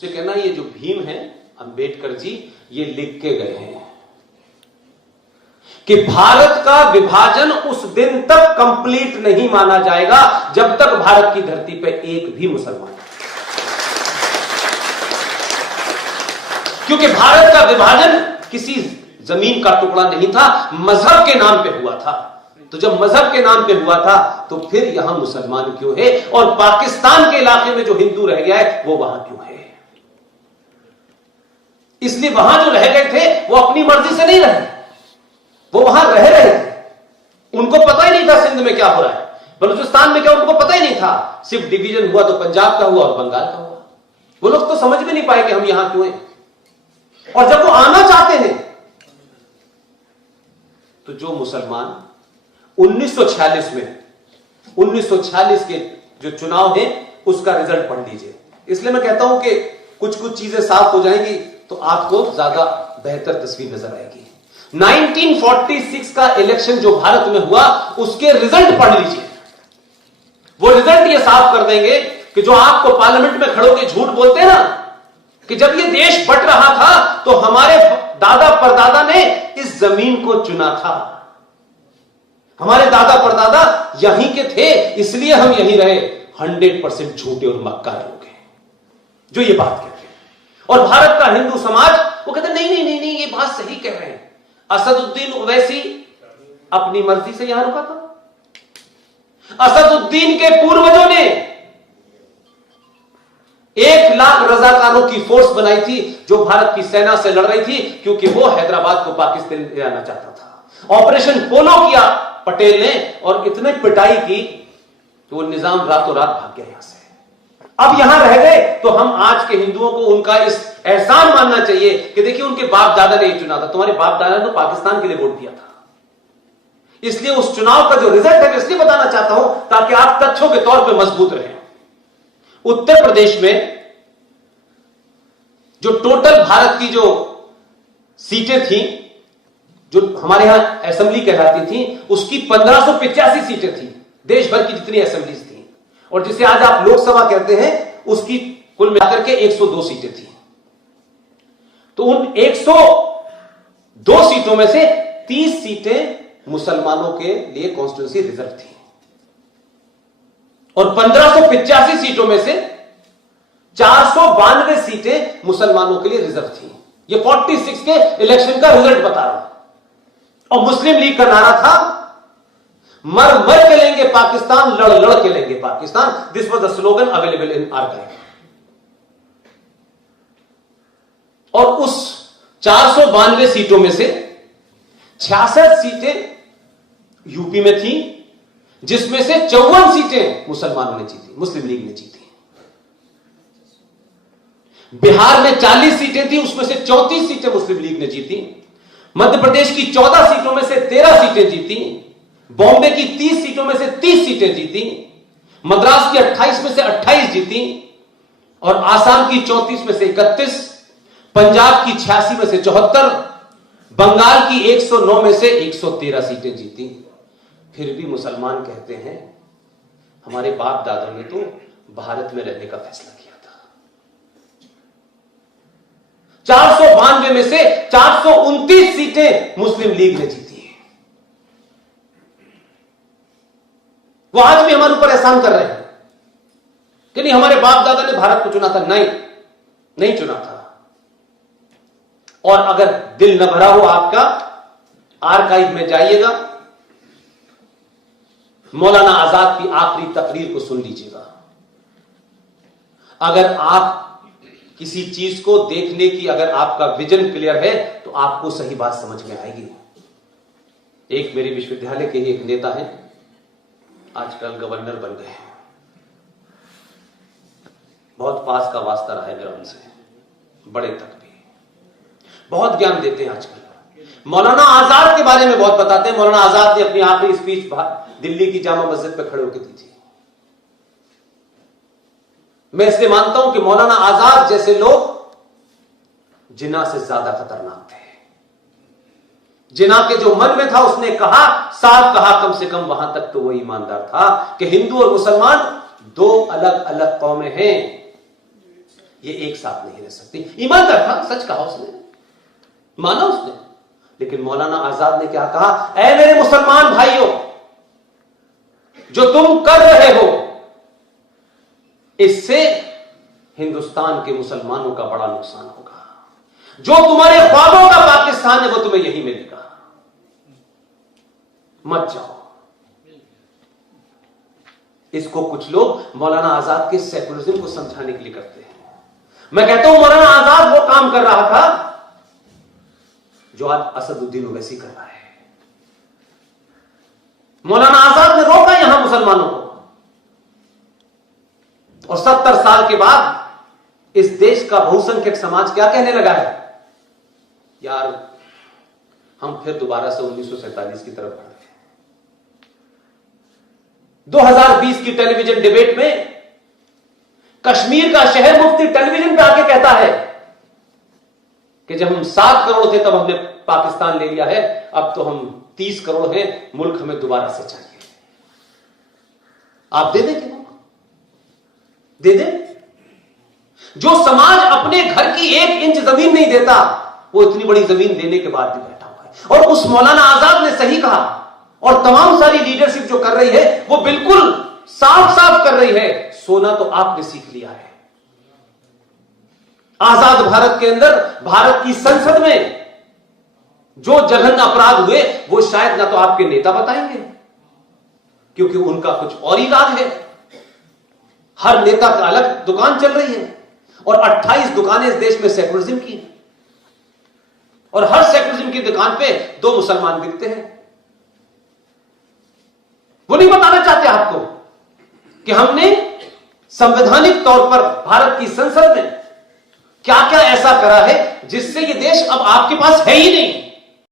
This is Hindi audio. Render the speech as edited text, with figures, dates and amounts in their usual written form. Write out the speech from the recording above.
से कहना ये जो भीम है अंबेडकर जी ये लिख के गए हैं कि भारत का विभाजन उस दिन तक कंप्लीट नहीं माना जाएगा जब तक भारत की धरती पर एक भी मुसलमान, क्योंकि भारत का विभाजन किसी जमीन का टुकड़ा नहीं था, मजहब के नाम पे हुआ था। तो जब मजहब के नाम पे हुआ था तो फिर यहां मुसलमान क्यों है, और पाकिस्तान के इलाके में जो हिंदू रह गया है वो वहां क्यों है? इसलिए वहां जो रह गए थे वो अपनी मर्जी से नहीं रहे, वो वहां रह रहे थे। उनको पता ही नहीं था सिंध में क्या हो रहा है, बलूचिस्तान में क्या, उनको पता ही नहीं था। सिर्फ डिवीजन हुआ तो पंजाब का हुआ और बंगाल का हुआ। वो लोग तो समझ भी नहीं पाए कि हम यहां क्यों हैं। और जब वो आना चाहते हैं तो जो मुसलमान 1946 में 1946 के जो चुनाव है उसका रिजल्ट पढ़ लीजिए। इसलिए मैं कहता हूं कि कुछ कुछ चीजें साफ हो जाएंगी तो आपको ज्यादा बेहतर तस्वीर नजर आएगी। 1946 का इलेक्शन जो भारत में हुआ उसके रिजल्ट पढ़ लीजिए। वो रिजल्ट ये साफ कर देंगे कि जो आपको पार्लियामेंट में खड़े होकर झूठ बोलते हैं ना कि जब ये देश बट रहा था तो हमारे दादा परदादा ने इस जमीन को चुना था, हमारे दादा परदादा यहीं के थे इसलिए हम यहीं रहे। 100% झूठे और मक्कार लोग हैं जो ये बात कहते हैं। और भारत का हिंदू समाज वो कहते नहीं नहीं नहीं नहीं ये बात सही कह रहे हैं। असदुद्दीन ओवैसी अपनी मर्जी से यहां रुका था। असदुद्दीन के पूर्वजों ने 1 लाख रजाकारों की फोर्स बनाई थी जो भारत की सेना से लड़ रही थी, क्योंकि वो हैदराबाद को पाकिस्तान ले जाना चाहता था। ऑपरेशन पोलो किया पटेल ने और इतने पिटाई की तो वो निजाम रातों रात भाग गया यहां से। अब यहां रह गए तो हम आज के हिंदुओं को उनका इस एहसान मानना चाहिए कि देखिए उनके बाप दादा ने चुना था। तुम्हारे बाप दादा ने तो पाकिस्तान के लिए वोट दिया था। इसलिए उस चुनाव का जो रिजल्ट है इसलिए बताना चाहता हूं ताकि आप तथ्यों के तौर पर मजबूत रहें। उत्तर प्रदेश में जो टोटल भारत की जो सीटें थी जो हमारे यहां असेंबली कहलाती थी उसकी 1585 सीटें थी, देश भर की जितनी असेंबलीज थी। और जिसे आज आप लोकसभा कहते हैं उसकी कुल मिलाकर के 102 सीटें थी। तो उन 102 सीटों में से 30 सीटें मुसलमानों के लिए कॉन्स्टिट्यूंसी रिजर्व थी और 1585 सीटों में से 492 सीटें मुसलमानों के लिए रिजर्व थी। ये 46 के इलेक्शन का रिजल्ट बता रहा हूं। और मुस्लिम लीग का नारा था मर मर के लेंगे पाकिस्तान, लड़ लड़ के लेंगे Pakistan. This was the slogan available in archive. और उस 492 सीटों में से 66 सीटें यूपी में थी, जिसमें से 54 सीटें मुसलमानों ने जीती, मुस्लिम लीग ने जीती। बिहार में 40 सीटें थी, उसमें से 34 सीटें मुस्लिम लीग ने जीती। मध्य प्रदेश की 14 सीटों में से 13 सीटें जीती। बॉम्बे की 30 सीटों में से 30 सीटें जीती। मद्रास की 28 में से 28 जीती और आसाम की 34 में से 31, पंजाब की 86 में से 74, बंगाल की 109 में से 113 सीटें जीती। फिर भी मुसलमान कहते हैं हमारे बाप दादा ने तो भारत में रहने का फैसला किया था। 492 में से 429 सीटें मुस्लिम लीग ने जीती है। वो आज भी हमारे ऊपर एहसान कर रहे हैं कि नहीं हमारे बाप दादा ने भारत को चुना था। नहीं चुना था। और अगर दिल न भरा हो आपका, आर्काइव में जाइएगा, मौलाना आजाद की आखिरी तकरीर को सुन लीजिएगा। अगर आप किसी चीज को देखने की अगर आपका विजन क्लियर है तो आपको सही बात समझ में आएगी। एक मेरे विश्वविद्यालय के ही एक नेता हैं, आजकल गवर्नर बन गए हैं। बहुत पास का वास्ता रहा है मेरा उनसे, बड़े तक भी बहुत ज्ञान देते हैं आजकल। मौलाना आजाद के बारे में बहुत बताते हैं। मौलाना आजाद ने अपनी आखिरी स्पीच दिल्ली की जामा मस्जिद पर खड़े होकर दी थी। मैं इसलिए मानता हूं कि मौलाना आजाद जैसे लोग जिन्ना से ज्यादा खतरनाक थे। जिन्ना के जो मन में था उसने कहा, साफ कहा, कम से कम वहां तक तो वो ईमानदार था कि हिंदू और मुसलमान दो अलग अलग कौमें हैं। ये एक साथ नहीं रह सकती। ईमानदार था, सच कहा उसने, माना उसने। लेकिन मौलाना आजाद ने क्या कहा, ऐ मेरे मुसलमान भाइयों, जो तुम कर रहे हो इससे हिंदुस्तान के मुसलमानों का बड़ा नुकसान होगा। जो तुम्हारे ख्वाबों का पाकिस्तान है वो तुम्हें यही मिलेगा, मत जाओ। इसको कुछ लोग मौलाना आजाद के सेकुलरिज्म को समझाने के लिए करते हैं। मैं कहता हूं मौलाना आजाद वो काम कर रहा था जो आज असदुद्दीन ओवैसी कर रहा है। मौलाना आजाद ने रोका यहां मुसलमानों को, और 70 साल के बाद इस देश का बहुसंख्यक समाज क्या कहने लगा है, यार हम फिर दोबारा से 1947 की तरफ बढ़ गए। 2020 की टेलीविजन डिबेट में कश्मीर का शहर मुफ्ती टेलीविजन पे आके कहता है कि जब हम 7 करोड़ थे तब हमने पाकिस्तान ले लिया है, अब तो हम 30 करोड़ हैं, मुल्क हमें दोबारा से चाहिए। आप दे देंगे, दे दे। जो समाज अपने घर की 1 इंच जमीन नहीं देता, वो इतनी बड़ी जमीन देने के बाद भी बैठा हुआ है। और उस मौलाना आजाद ने सही कहा, और तमाम सारी लीडरशिप जो कर रही है वो बिल्कुल साफ साफ कर रही है, सोना तो आपने सीख लिया है। आजाद भारत के अंदर, भारत की संसद में जो जघन्य अपराध हुए वो शायद ना तो आपके नेता बताएंगे, क्योंकि उनका कुछ और इराद है। हर नेता का अलग दुकान चल रही है, और 28 दुकानें इस देश में सेकुलरिज्म की हैं, और हर सेकुलरिज्म की दुकान पे 2 मुसलमान बिकते हैं। वो नहीं बताना चाहते आपको कि हमने संवैधानिक तौर पर भारत की संसद में क्या क्या ऐसा करा है जिससे ये देश अब आपके पास है ही नहीं।